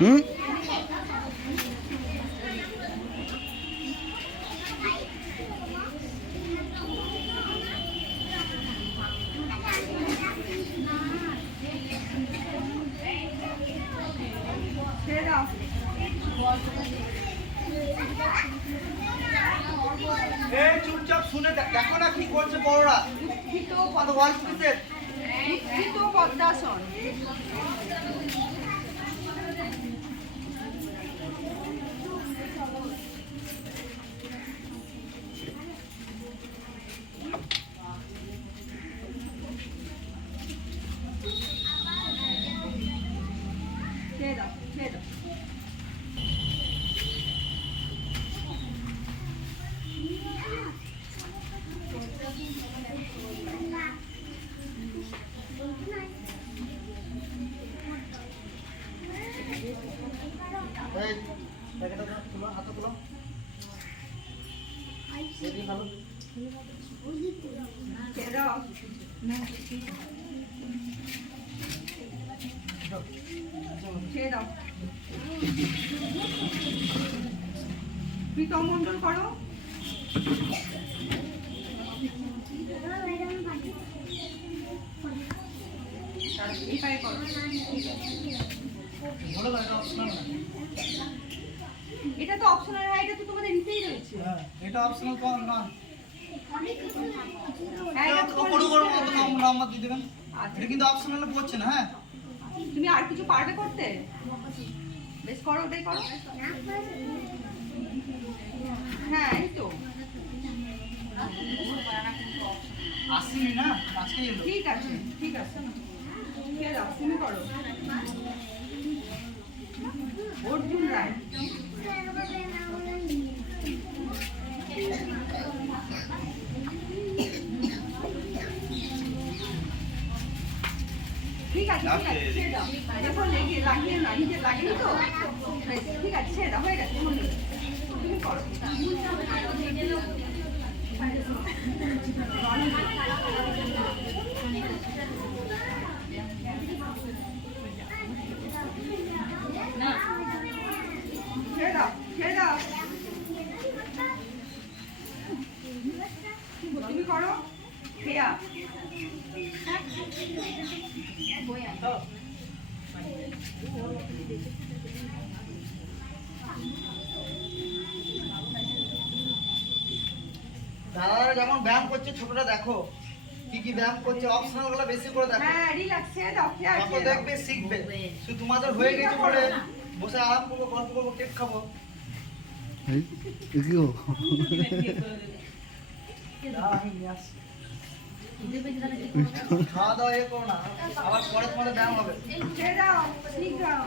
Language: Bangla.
হুম চুপচাপ শুনে দেখো না কি করছে বড়রা। পদ্মাসন। ছেড়ে দাও, ছেড়ে দাও। ছেড়ে দাও। ছেড়ে দাও। প্রীতম মণ্ডল করো। এই পায়ে করো। এটা তো অপশনাল, হ্যাঁ এটা তো তোমাদের নিতেই রয়েছে। এটা অপশনাল কম না। হ্যাঁ এটা তো করো করো মত নাম্বার দিয়ে দেবেন। আচ্ছা। এটা কিন্তু অপশনালে পড়ছে না। হ্যাঁ তুমি আর কিছু পারবে করতে? বেশ করো, ওটাই করো। হ্যাঁ এই তো আসেনি না, আজকে এলো। ঠিক আছে, ঠিক আছে। কে দাও, তুমি করো। অর্জুন রায়। ঠিক আছে, ঠিক আছে, ছেড়ে দাও। এখন লাগিয়ে না, নিজে লাগেনি তো। ঠিক আছে, ছেড়ে দাও, হয়ে গেছে। তুমি করো। ছেড়ে দাও, ছেড়ে দাও। তুমি করো। কেয়া। দাদারা যেমন ব্যায়াম করছে ছোটরা দেখো কি কি ব্যায়াম করছে, অপশনাল গুলো বেশি করে দেখো। হ্যাঁ রিল্যাক্স, ছেড়ে দাও, কেয়া, যত ছেড়ে দাও। দেখবে শিখবে। শুধু তোমাদের হয়ে গেছে বলে বসে আরাম করবো, গল্প করবো, কেক খাবো। আমি নিয়ে আসছি। খাওয়া দাওয়া এ করো না, আবার পরে তোমাদের ব্যায়াম হবে। ছেড়ে দাও, ঠিক দাও।